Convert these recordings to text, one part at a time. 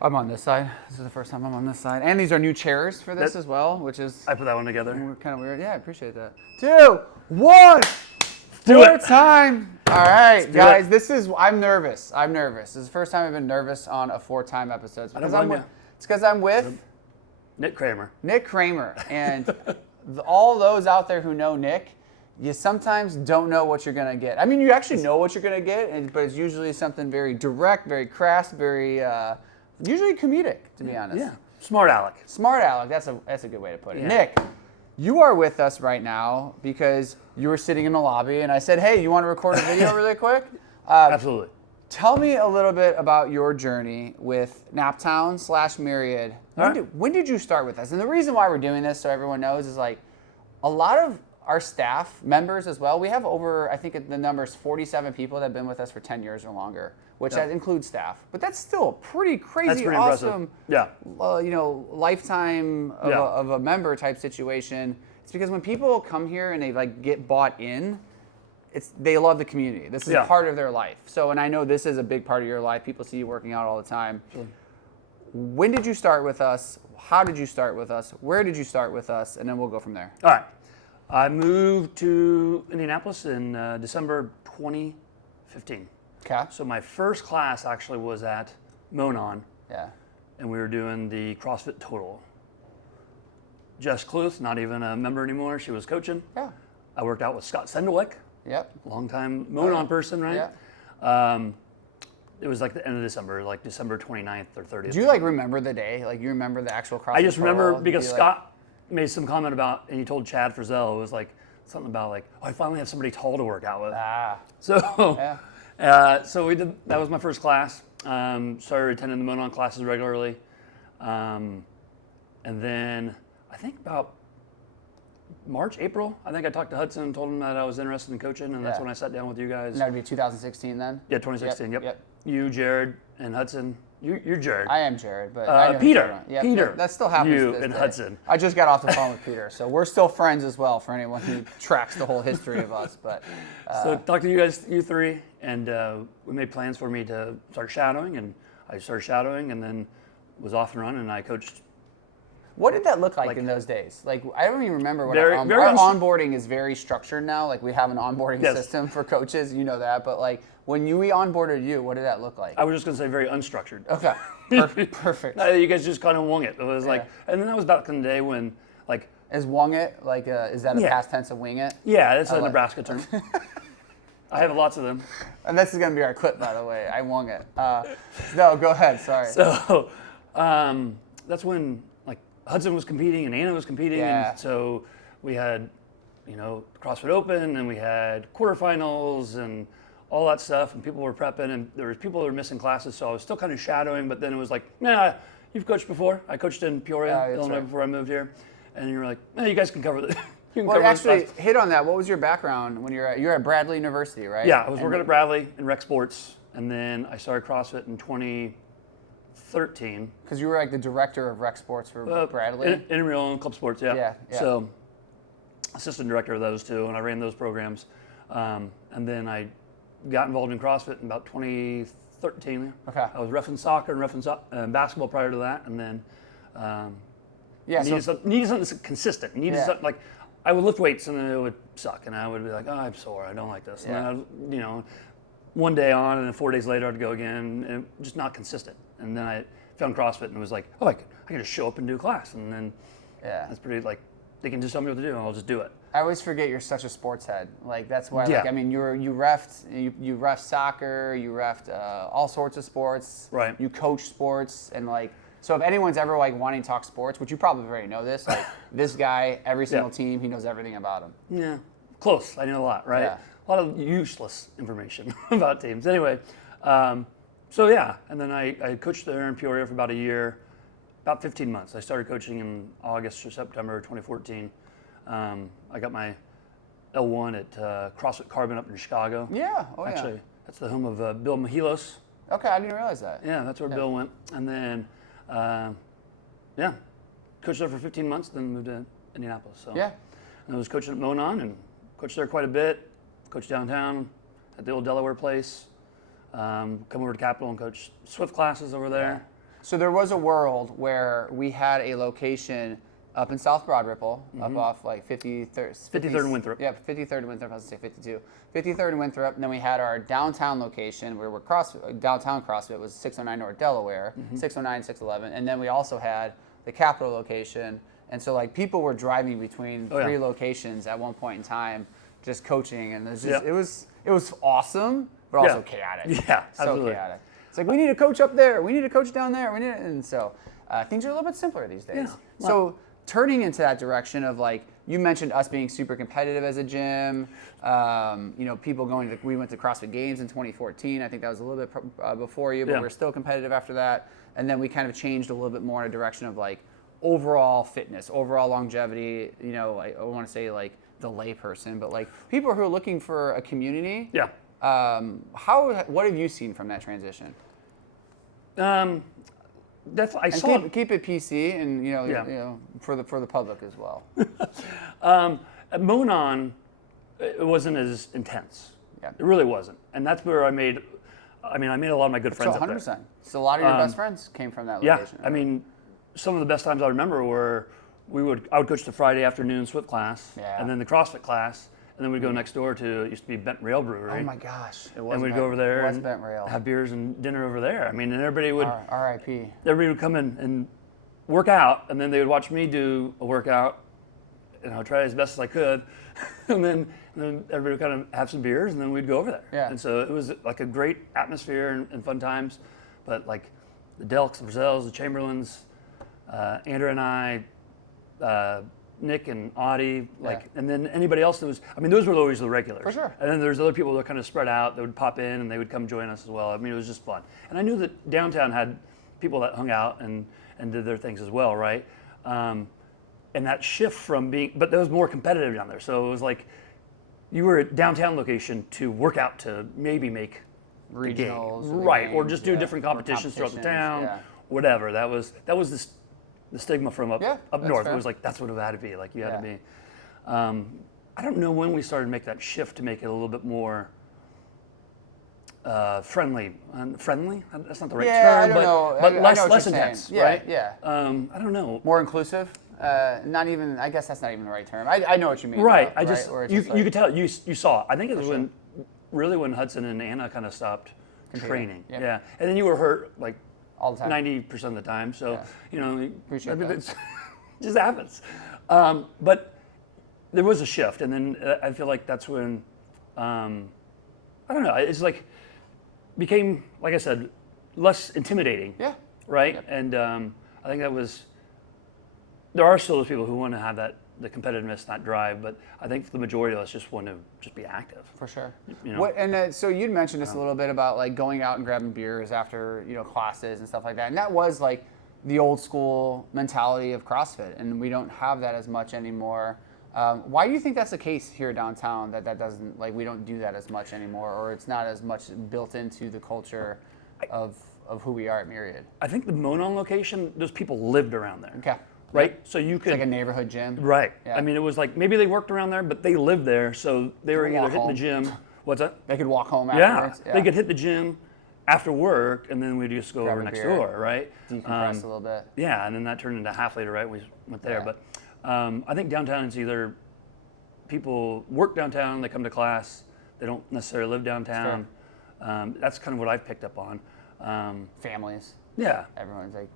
I'm on this side. This is the first time I'm on this side. And these are new chairs for this as well, which is I put that one together. kind of weird. Yeah, I appreciate that. 2, 1. Do it. Time. All right, guys. it. I'm nervous. This is the first time I've been nervous on a 4-time episode. It's because I'm with Nick Kramer. Nick Kramer. And all those out there who know Nick, you sometimes don't know what you're going to get. I mean, you actually know what you're going to get, but it's usually something very direct, very crass, very usually comedic, to be honest. Yeah. Smart Alec. Smart Alec. That's a good way to put it. Yeah. Nick, you are with us right now because you were sitting in the lobby, and I said, hey, you want to record a video really quick? Absolutely. Tell me a little bit about your journey with Naptown/Myriad. When did you start with us? And the reason why we're doing this, so everyone knows, is like a lot of our staff members as well. We have over, I think the number is 47 people that have been with us for 10 years or longer, which includes staff. But that's still a pretty crazy, awesome, lifetime of a member type situation. It's because when people come here and they like get bought in, they love the community. This is part of their life. So, and I know this is a big part of your life. People see you working out all the time. Sure. When did you start with us? How did you start with us? Where did you start with us? And then we'll go from there. All right. I moved to Indianapolis in December 2015. Okay. So my first class actually was at Monon. Yeah. And we were doing the CrossFit Total. Jess Cluth, not even a member anymore. She was coaching. Yeah. I worked out with Scott Sendelwick. Yep. Longtime Monon person, right? Yeah. It was like the end of December, like December 29th or 30th. Do you like remember the day? Like you remember the actual CrossFit? I just remember because Scott like, made some comment about, and he told Chad Frizzell, it was like something about like, oh, I finally have somebody tall to work out with. So, so we did. That was my first class. Started attending the Monon classes regularly, and then I think about March, April, I think I talked to Hudson and told him that I was interested in coaching, and that's when I sat down with you guys. And that would be 2016 then? Yeah, 2016. Yep. You, Jared, and Hudson. You're Jared. I am Jared, but I know Peter. Yeah, Peter. That still happens. You to this and day. Hudson. I just got off the phone with Peter, so we're still friends as well. For anyone who tracks the whole history of us, but so talked to you guys, you three, and we made plans for me to start shadowing, and I started shadowing, and then was off and running, and I coached. What did that look like in those days? Like, I don't even remember what our onboarding is very structured now. Like, we have an onboarding system for coaches, you know that. But, like, when we onboarded you, what did that look like? I was just going to say very unstructured. Okay, perfect. You guys just kind of wung it. It was like, and then that was back in the day when, like. Is wung it? Like, is that a past tense of wing it? Yeah, that's a Nebraska term. I have lots of them. And this is going to be our clip, by the way. I wung it. No, go ahead. Sorry. So, that's when, like, Hudson was competing and Anna was competing, and so we had, CrossFit Open, and we had quarterfinals and all that stuff, and people were prepping, and there was people that were missing classes, so I was still kind of shadowing, but then it was like, you've coached before. I coached in Peoria, Illinois, before I moved here, and you were like, you guys can cover this. Well, actually, hit on that. What was your background when you're at Bradley University, right? Yeah, I was working at Bradley in rec sports, and then I started CrossFit in 2013. Because you were like the director of rec sports for Bradley? Intramural and club sports, yeah. So, assistant director of those two, and I ran those programs. And then I got involved in CrossFit in about 2013. Okay. I was reffing soccer and reffing basketball prior to that, and then needed something consistent. Something like, I would lift weights and then it would suck, and I would be like, I'm sore, I don't like this. And then one day on, and then 4 days later I'd go again, and just not consistent. And then I found CrossFit and was like, I can just show up and do a class, and then that's pretty, like, they can just tell me what to do and I'll just do it. I always forget you're such a sports head. Like, that's why, like, I mean, you reffed soccer, you reffed all sorts of sports. Right. You coach sports, and like, so if anyone's ever like wanting to talk sports, which you probably already know this, like this guy, every single team, he knows everything about them. Yeah, close. I know a lot, right? Yeah. A lot of useless information about teams. Anyway, and then I coached there in Peoria for about a year, about 15 months. I started coaching in August or September 2014. I got my L1 at CrossFit Carbon up in Chicago. Yeah, Actually, that's the home of Bill Mihilos. Okay, I didn't realize that. Yeah, that's where Bill went. And then, coached there for 15 months, then moved to Indianapolis. So, and I was coaching at Monon and coached there quite a bit. Coached downtown at the old Delaware place. Come over to Capitol and coach Swift classes over there. So there was a world where we had a location up in South Broad Ripple, up off like 53rd and Winthrop. Yeah, 53rd and Winthrop. I was going to say 52. 53rd and Winthrop. And then we had our downtown location where downtown CrossFit was 609 North Delaware, 609, 611. And then we also had the Capitol location. And so like people were driving between three locations at one point in time, just coaching. And it was awesome, but also chaotic. Yeah, so absolutely. Chaotic. It's like, we need a coach up there. We need a coach down there. And so things are a little bit simpler these days. Yeah. Well, so turning into that direction of like, you mentioned us being super competitive as a gym, people we went to CrossFit Games in 2014. I think that was a little bit before you, but we're still competitive after that. And then we kind of changed a little bit more in a direction of like overall fitness, overall longevity. I want to say like the lay person, but like people who are looking for a community. Yeah. What have you seen from that transition? Definitely, keep it PC and for the public as well. At Monon, it wasn't as intense. Yeah. It really wasn't, and that's where I made a lot of my good friends. So 100%. So a lot of your best friends came from that location. Yeah, right? Some of the best times I remember were I would coach the Friday afternoon Swift class, and then the CrossFit class. And then we'd go next door to, it used to be Bent Rail Brewery. Oh my gosh. And we'd go over there and have beers and dinner over there. And everybody would, R.I.P. Everybody would come in and work out, and then they would watch me do a workout, and I would try as best as I could. and then everybody would kind of have some beers, and then we'd go over there. Yeah. And so it was like a great atmosphere and fun times. But like the Delks, the Brazels, the Chamberlains, Andrew and I, Nick and Audie, and then anybody else that was, those were always the regulars. For sure. And then there's other people that were kind of spread out that would pop in and they would come join us as well. It was just fun. And I knew that downtown had people that hung out and did their things as well, right? And that shift from but there was more competitive down there. So it was like you were at downtown location to work out to maybe make regionals. Right, or just do different competitions throughout the town, whatever. That was the stigma from up north. Fair. It was like, that's what it had to be. Like, you had to be. I don't know when we started to make that shift to make it a little bit more friendly. Friendly? That's not the right term, but less intense, right? Yeah. I don't know. More inclusive? Not even, I guess that's not even the right term. I know what you mean. Right. You could tell, you saw it. I think it was when Hudson and Anna kind of stopped training. Yep. Yeah. And then you were hurt, like, all the time. 90% of the time. So, Appreciate that. It just happens. But there was a shift. And then I feel like that's when, I don't know, it's like, became, like I said, less intimidating. Yeah. Right? Yep. And I think there are still those people who want to have the competitiveness, not drive, but I think the majority of us just want to just be active. For sure. So you'd mentioned this a little bit about like going out and grabbing beers after classes and stuff like that, and that was like the old school mentality of CrossFit, and we don't have that as much anymore. Why do you think that's the case here downtown? That doesn't, like, we don't do that as much anymore, or it's not as much built into the culture of who we are at Myriad? I think the Monon location, those people lived around there. Okay. Right, so you could, it's like a neighborhood gym. Right. Yeah. It was like maybe they worked around there, but they lived there, so they were either hitting the gym. What's that? They could walk home afterwards. Yeah, they could hit the gym after work, and then we'd just go over next door, right? Decompress a little bit. Yeah, and then that turned into half liter, right? We went there, but I think downtown is either people work downtown, they come to class, they don't necessarily live downtown. That's kind of what I've picked up on. Families. Yeah. Everyone's like,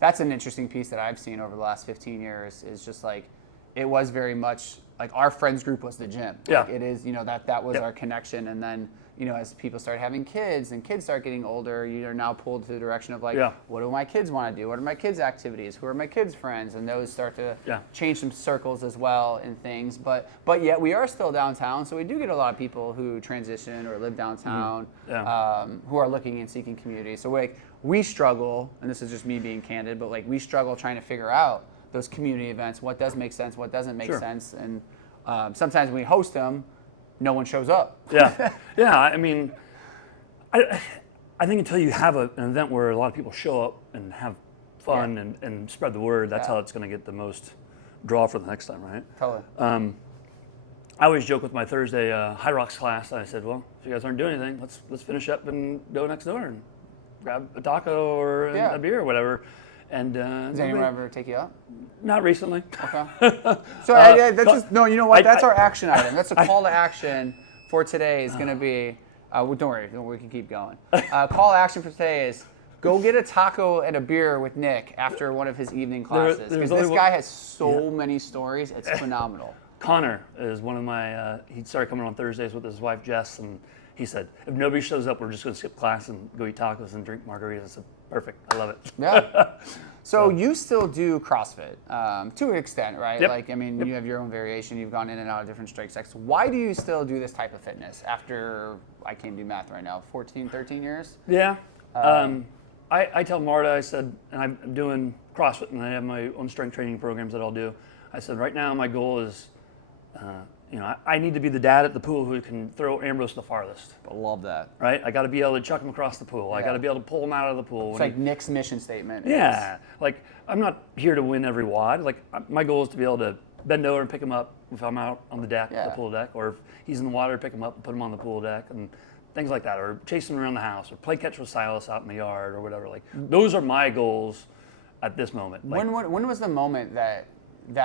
that's an interesting piece that I've seen over the last 15 years is just like, it was very much like our friends group was the gym. Yeah. Like it is, that was our connection. And then, as people started having kids and kids start getting older, you're now pulled to the direction of like, what do my kids want to do? What are my kids' activities? Who are my kids' friends? And those start to change some circles as well and things. But yet we are still downtown. So we do get a lot of people who transition or live downtown who are looking and seeking community. So we struggle, and this is just me being candid, but like we struggle trying to figure out those community events, what does make sense, what doesn't make sense. And sometimes when we host them, no one shows up. Yeah. I think until you have an event where a lot of people show up and have fun and spread the word, that's how it's going to get the most draw for the next time, right? Totally. I always joke with my Thursday High Rocks class. I said, well, if you guys aren't doing anything, let's finish up and go next door and grab a taco or a beer or whatever. And does anyone ever take you out? Not recently. Okay. So that's just no. You know what? That's our action item. That's a call to action for today. Is going to be. Don't worry. We can keep going. Call to action for today is go get a taco and a beer with Nick after one of his evening classes. Because this guy has so many stories. It's phenomenal. Connor is one of my. He started coming on Thursdays with his wife Jess, and he said, if nobody shows up, we're just going to skip class and go eat tacos and drink margaritas. I said, perfect. I love it. Yeah. So you still do CrossFit to an extent, right? Yep. Like, I mean, you have your own variation. You've gone in and out of different strength sects. Why do you still do this type of fitness after, I can't do math right now, 14, 13 years? Yeah. I tell Marta, I said, and I'm doing CrossFit and I have my own strength training programs that I'll do. I said, right now my goal is, I need to be the dad at the pool who can throw Ambrose the farthest. I love that. Right? I got to be able to chuck him across the pool. I got to be able to pull him out of the pool. It's like Nick's mission statement. Yeah. Like, I'm not here to win every WOD. Like, my goal is to be able to bend over and pick him up if I'm out on the deck, the pool deck, or if he's in the water, pick him up and put him on the pool deck, and things like that, or chase him around the house, or play catch with Silas out in the yard, or whatever. Like, those are my goals at this moment. Like, when was the moment that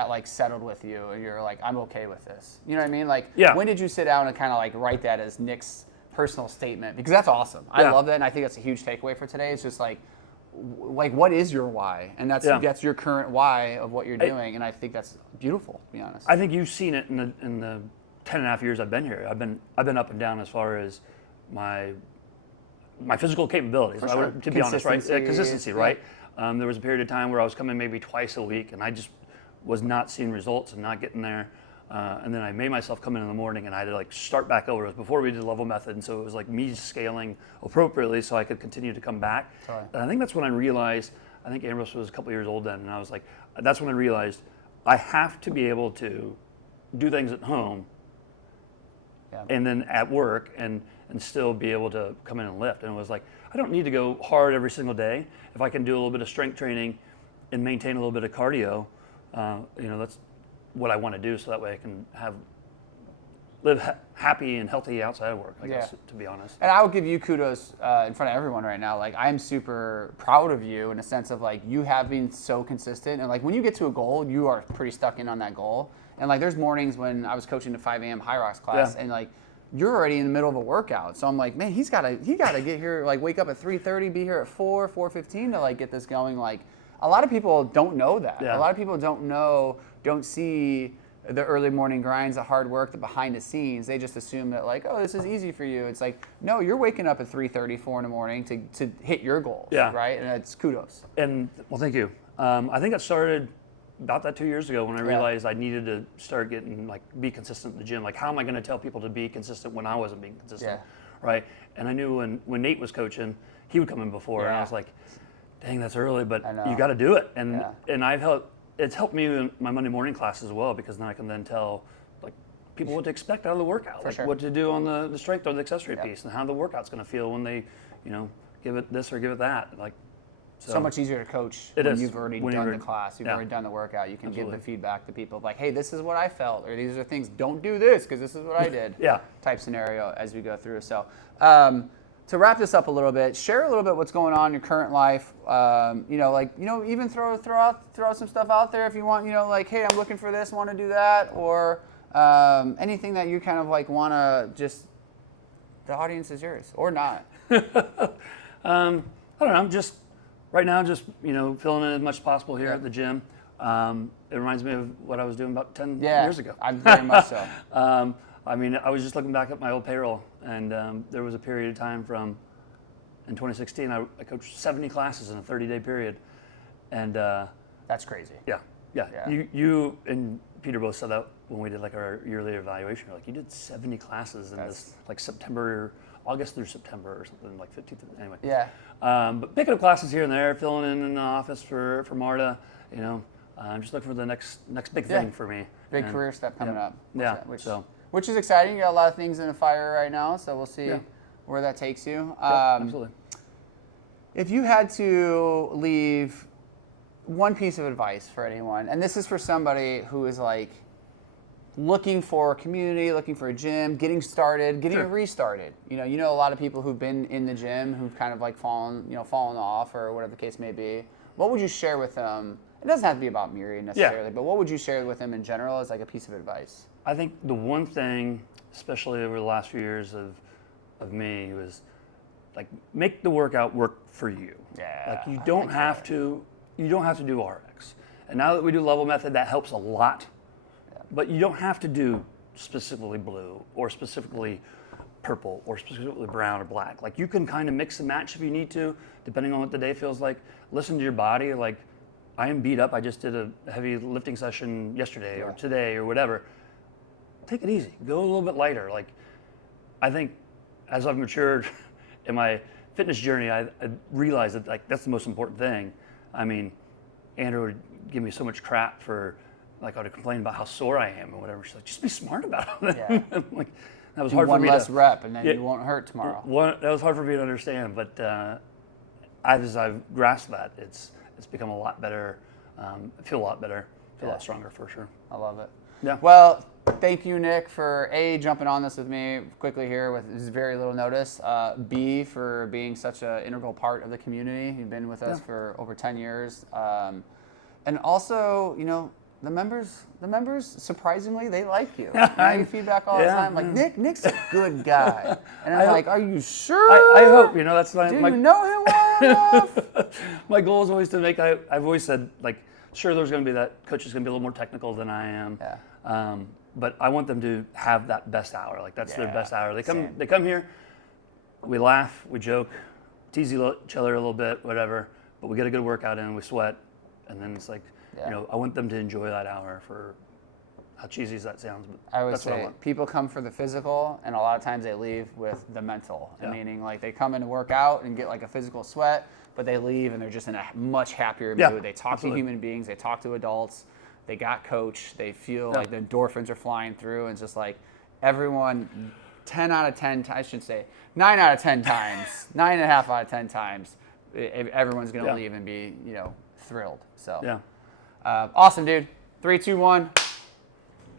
like settled with you and you're like, I'm okay with this? You know what I mean? Like, when did you sit down and kind of like write that as Nick's personal statement? Because that's awesome. I love that, and I think that's a huge takeaway for today. It's just like what is your why? And that's your current why of what you're doing, and I think that's beautiful, to be honest. I think you've seen it in the 10 and a half years I've been here. I've been up and down as far as my physical capabilities. Sure. To be honest, right? Consistency, right? There was a period of time where I was coming maybe twice a week, and I just was not seeing results and not getting there. And then I made myself come in the morning, and I had to like start back over. It was before we did level method, and so it was like me scaling appropriately so I could continue to come back. And I think that's when I realized, I think Ambrose was a couple years old then, and I was like, that's when I realized I have to be able to do things at home and then at work and still be able to come in and lift. And it was like, I don't need to go hard every single day. If I can do a little bit of strength training and maintain a little bit of cardio, that's what I want to do, so that way I can live happy and healthy outside of work, I guess, to be honest. And I will give you kudos in front of everyone right now. Like, I'm super proud of you in a sense of like, you have been so consistent, and like when you get to a goal, you are pretty stuck in on that goal. And like, there's mornings when I was coaching the 5 a.m. High Rocks class, and like, you're already in the middle of a workout. So I'm like, man, he gotta get here, like wake up at 3:30, be here at 4:15 to like get this going. Like, a lot of people don't know that. A lot of people don't see the early morning grinds, the hard work, the behind the scenes. They just assume that like, oh, this is easy for you. It's like, no, you're waking up at 3:30, 4 in the morning to hit your goals, right? And it's kudos. And well, thank you. I think it started about that 2 years ago when I realized I needed to start be consistent in the gym. Like, how am I going to tell people to be consistent when I wasn't being consistent, right? And I knew when Nate was coaching, he would come in before, and I was like, dang, that's early, but you got to do it. And it's helped me in my Monday morning class as well, because then I can then tell like people what to expect out of the workout, what to do on the strength or the accessory piece, and how the workout's going to feel when they, give it this or give it that. Like, so much easier to coach when you've already done the class, you've already done the workout. You can give the feedback to people like, hey, this is what I felt, or these are things, don't do this because this is what I did. Type scenario as we go through. So to wrap this up a little bit, share a little bit what's going on in your current life. Even throw out some stuff out there if you want. Like, hey, I'm looking for this, want to do that, or anything that you kind of like want to just. The audience is yours, or not. I don't know. I'm just right now, filling in as much as possible here at the gym. It reminds me of what I was doing about 10 years ago. I'm very much so. I was just looking back at my old payroll, and there was a period of time in 2016, I coached 70 classes in a 30-day period. And that's crazy. Yeah. You and Peter both said that when we did like our yearly evaluation. You're like, you did 70 classes in this like August through September or something, like 15th, anyway. But picking up classes here and there, filling in the office for Marta, I'm just looking for the next big thing for me. Big career step coming up. Which is exciting. You got a lot of things in the fire right now, so we'll see where that takes you. Absolutely. If you had to leave one piece of advice for anyone, and this is for somebody who is like looking for a community, looking for a gym, getting started, getting restarted. You know a lot of people who've been in the gym who've kind of like fallen off or whatever the case may be. What would you share with them? It doesn't have to be about Myriad necessarily, but what would you share with them in general as like a piece of advice? I think the one thing, especially over the last few years of me, was like make the workout work for you. Yeah. Like you don't have to do RX. And now that we do level method, that helps a lot. But you don't have to do specifically blue or specifically purple or specifically brown or black. Like you can kind of mix and match if you need to, depending on what the day feels like. Listen to your body. Like I am beat up. I just did a heavy lifting session yesterday or today or whatever. Take it easy. Go a little bit lighter. Like I think as I've matured in my fitness journey, I realized that like that's the most important thing. I mean, Andrew would give me so much crap for. Like I would complain about how sore I am and whatever. She's like, just be smart about it. Yeah. Like, that was do hard one for me less to, rep and then you won't hurt tomorrow. That was hard for me to understand, but as I've grasped that, it's become a lot better. I feel a lot better. Feel a lot stronger for sure. I love it. Yeah. Well, thank you, Nick, for jumping on this with me quickly here with very little notice. B, for being such an integral part of the community. You've been with us for over 10 years. And also, the members, surprisingly, they like you. I get feedback all the time, like, Nick's a good guy. And I'm like, are you sure? I hope, that's my... Do you know him well enough? My goal is always to make, I've always said, like, sure, there's going to be that coach is going to be a little more technical than I am. Yeah. But I want them to have that best hour. Like, that's their best hour. They come here, we laugh, we joke, tease each other a little bit, whatever, but we get a good workout in, we sweat, and then it's like, I want them to enjoy that hour for how cheesy as that sounds. But I always say people come for the physical, and a lot of times they leave with the mental. Meaning, like they come in to work out and get like a physical sweat, but they leave and they're just in a much happier mood. They talk to human beings, they talk to adults, they got coach, they feel like the endorphins are flying through, and it's just like everyone, 10 out of 10, I should say 9 out of 10 times, 9.5 out of 10 times, everyone's going to leave and be, thrilled. So. Yeah. Awesome, dude. 3, 2, 1.